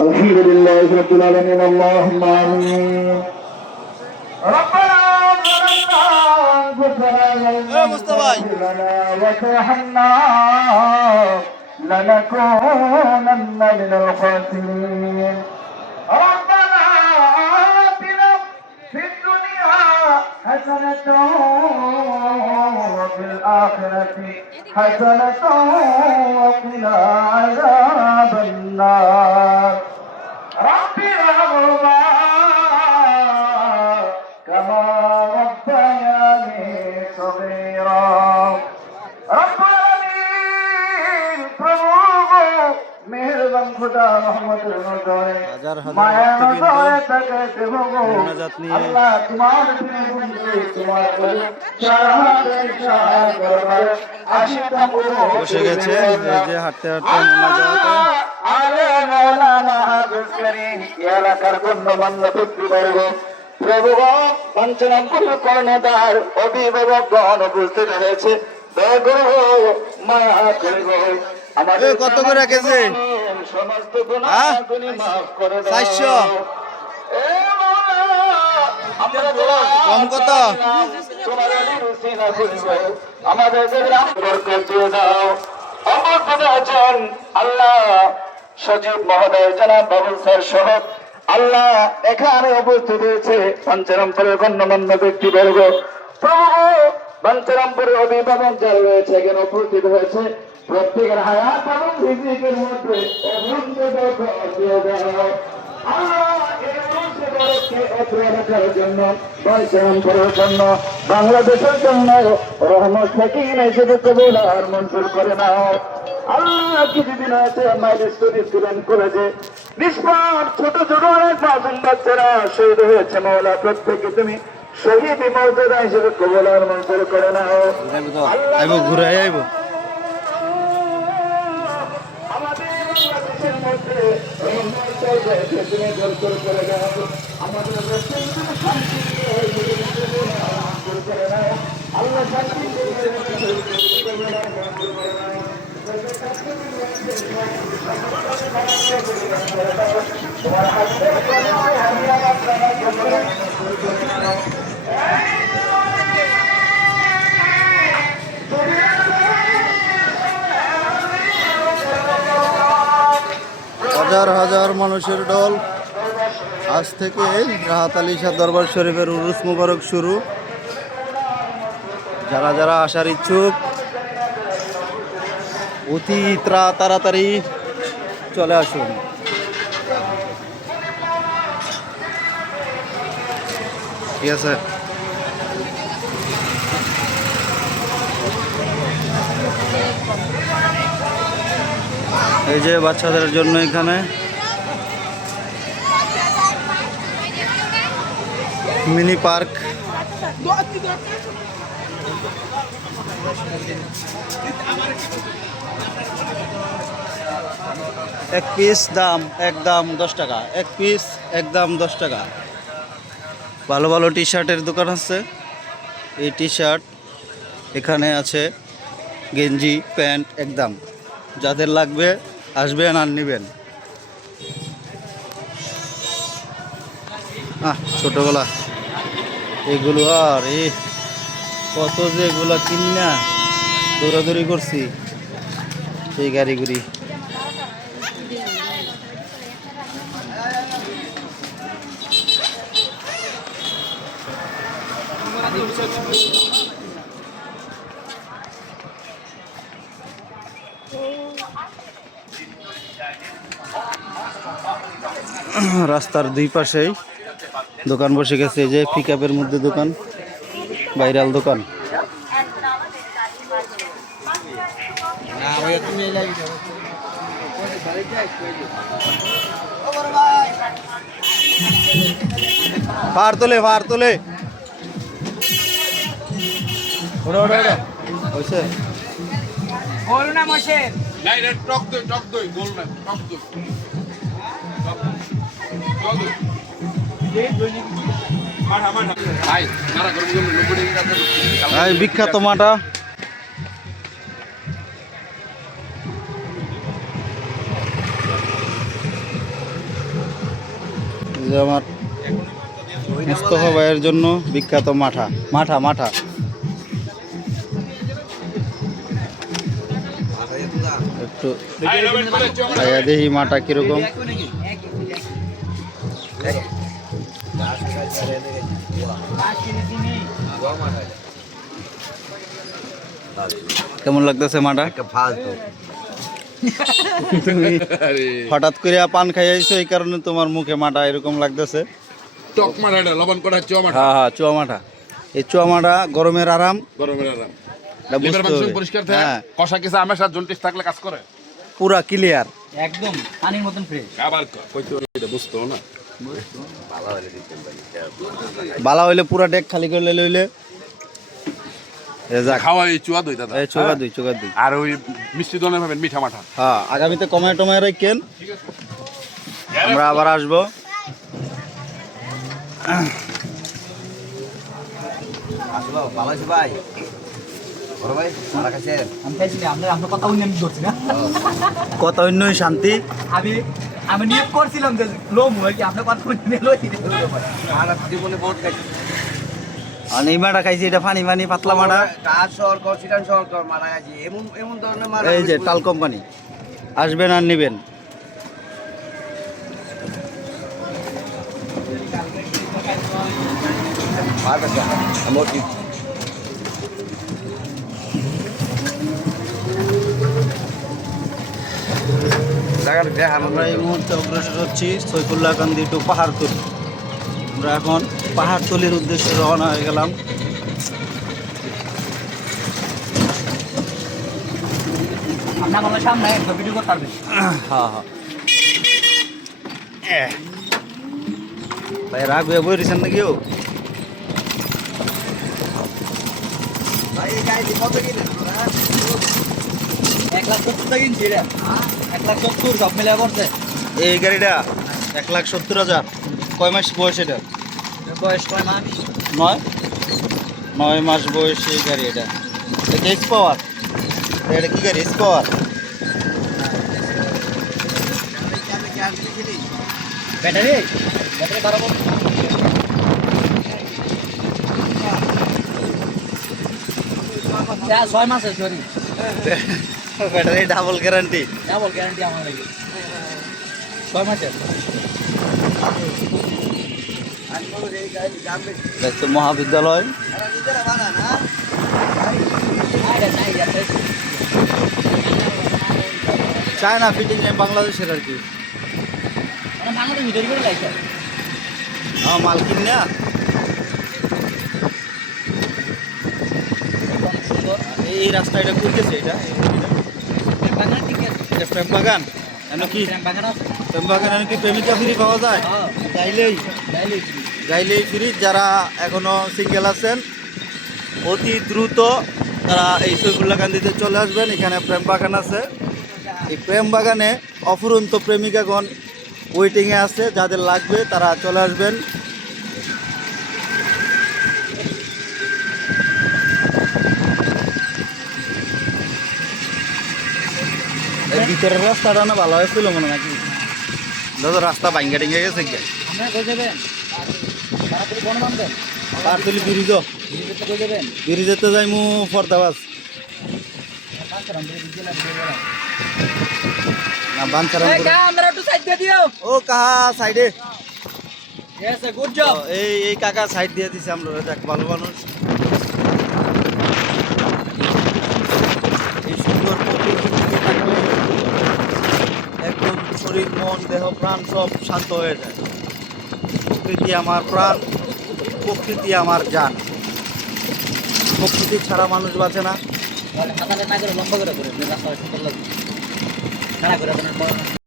الحمد لله رب العالمين. اللهم آمين. ربنا وترحمنا لنكونن من الخاسرين. ربنا آتنا في الدنيا حسنة وفي الآخرة حسنة وقنا عذاب النار. ربياني صغيرا رب العالمين প্রভু মেহেরবান খোদা রহমতের নজরে হাজার হাজার মায়া ভক্তবৃন্দ নজরে তাকে দেব গো মোনাজাত নিয়ে আল্লাহ তোমার দিনে বন্ধু তোমার বলে সাহায্য সাহায্য করবার আশিকা বসে গেছে এই যে হাঁটতে হাঁটতে মোনাজাতে আলে মৌলানা হাফিজ করিম এই এলাকার গণ্যমান্য ব্যক্তিবর্গ প্রভু পঞ্চরামপুর কর্ণধার অভিভাবকগণ আমাদের এ, কত করে কেজি? সমস্ত হ্যাঁ? দাও চারশো। কম কত? আল্লাহ সজীব মহোদয় জনাব বাবুল স্যার সহ আল্লাহ এখানে উপস্থিত হয়েছে। পঞ্চরমপুরের গণ্যমান্য ব্যক্তিবর্গ। প্রভু পঞ্চরমপুরের অভিভাবক যারা রয়েছে, এখানে উপস্থিত হয়েছে। প্রত্যেকের হায়াত এবং রিজিকের মধ্যে বাংলাদেশের জন্য রহমত হিসেবে কবুল আর মঞ্জুর করে নাও। আল্লাহ কিছুদিন আছে মাইল স্কুল স্টুডেন্ট কলেজে। নিষ্পাপ ছোট ছোট অনেক মাসুম বাচ্চারা শহীদ হয়েছে মৌলা প্রত্যেকে তুমি শহীদ মর্যাদা হিসেবে কবুল আর মঞ্জুর করে নাও। আইব ঘুরে আইব। আল্লাহ শান্তি হাজার হাজার মানুষের দল আজ থেকে রাহাত আলী শাহ দরবার শরীফের উরুস মুবারক শুরু। যারা যারা আসার ইচ্ছুক অতি তাড়াতাড়ি চলে আসুন। ঠিক আছে এই যে বাচ্চাদের জন্য এখানে মিনি পার্ক। এক পিস দাম এক দাম দশ টাকা। এক পিস এক দাম দশ টাকা। ভালো ভালো টি শার্টের দোকান আছে। এই টি শার্ট এখানে আছে গেঞ্জি, প্যান্ট একদম। যাদের লাগবে আসবেন আর নেবেন। আহ, ছোটবেলা। এগুলো আর এ কত যে এগুলো কিনি দৌড়াদৌড়ি করছি। সেই গাড়িগুড়ি রাস্তার দুই পাশেই দোকান বসে গেছে যে পিক মধ্যে দোকান ভাইরাল দোকান। পার তোলে তোলে ওটা ওটা ওটা হয়েছে করুণা মোশের নাই না টক দই টক দই গোল না টক দই টক দই মাঠা মাঠা আই মারা করব নব্বই টাকা এই বিখ্যাত মাটা যে আমার মুস্তফা ভাইয়ের জন্য বিখ্যাত মাঠা। মাঠা মাঠা। একটু খাইয়া দেখি মাঠা কীরকম। কেমন লাগতেছে মাঠা? তুমি হঠাৎ করে পান খাইয়াইছো এই কারণে তোমার মুখে মাঠা এরকম লাগতেছে। টক লবণ করা হ্যাঁ হ্যাঁ এই গরমের আরাম। গরমের আরাম। লিভার মাংস পরিষ্কার থাকে হ্যাঁ। কষা কিছু আমের সাথে জন্টিস থাকলে কাজ করে। পুরা ক্লিয়ার একদম পানির মতন ফ্রেশ আবার কইতো এটা বুঝতো না। বালা হইলে পুরা ডেক খালি করলে লইলে। চুয়া দই দাদা। দুই দুই। আর ওই মিষ্টি মিঠা মাঠা। হ্যাঁ আগামীতে কমায় টমায় আমরা আবার আসব। কত অন্যই শান্তি। আমি আমি নিয়োগ করছিলাম যে লো মুয়ে কি আপনার কথা আর এই মাটা খাইছি এটা পানি পানি পাতলা মাটা এই যে টাল কোম্পানি। আসবেন আর নেবেন। আমরা এই মুহূর্তে অগ্রসর হচ্ছি সৈফুল্লাহ কান্দি টু পাহাড়তলি আমরা এখন পাহাড় পাহাড়তলির উদ্দেশ্যে রওনা হয়ে গেলাম। আপনার সামনে ভিডিও করতে পারবেন হ্যাঁ হ্যাঁ। ভাই রাগ হয়ে বই রিসেন নাকি ও? এই গাড়িটা এক লাখ সত্তর হাজার। কয় মাস বয়স এটা? বয়স কয় মাস? নয়। নয় মাস বয়স এই গাড়ি এটা। এটা এক্স পাওয়ার এটা কি গাড়ি? এক্স পাওয়ার ব্যাটারি? ব্যাটারি বাড়াবো ছয় মাসের sorry battery double guarantee double guarantee আমার লাগে। ছয় মাসের দেখছ, মহাবিদ্যালয়। চায়না ফিটিং বাংলাদেশের আর কি। আমার মালকিন না এই রাস্তা এটা করতেছে এটা। বাগান বাগান। কেন কি? বাগান আছে প্রেম বাগান কি প্রেমিকা ফ্রি পাওয়া যায়? হ্যাঁ চাইলেই তাইলে চাইলেই ফ্রি যারা এখনও সিঙ্গেল আছেন অতি দ্রুত তারা এই গান্ধীতে চলে আসবেন। এখানে প্রেম বাগান আছে। এই প্রেম বাগানে অফুরন্ত প্রেমিকাগণ ওয়েটিংয়ে আছে যাদের লাগবে তারা চলে আসবেন। ভিতরের রাস্তাটা না ভালো হয়েছিল মনে হয় নাকি? দাদা রাস্তা ভাঙ্গা টিঙ্গে গেছে পারতলি ব্রিজ বিজেপি কই যাবেন? ব্রিজ যাই মু ফরদাবাস না বানসারাম আমরা একটু সাইড দিয়ে দিও। ও কাহা সাইডে। এই এই কাকা সাইড দিয়ে দিছে আমরা দেখ ভালো মানুষ। মন, দেহ, প্রাণ সব শান্ত হয়ে যায়। প্রকৃতি আমার প্রাণ, প্রকৃতি আমার যান প্রকৃতি ছাড়া মানুষ বাঁচে না।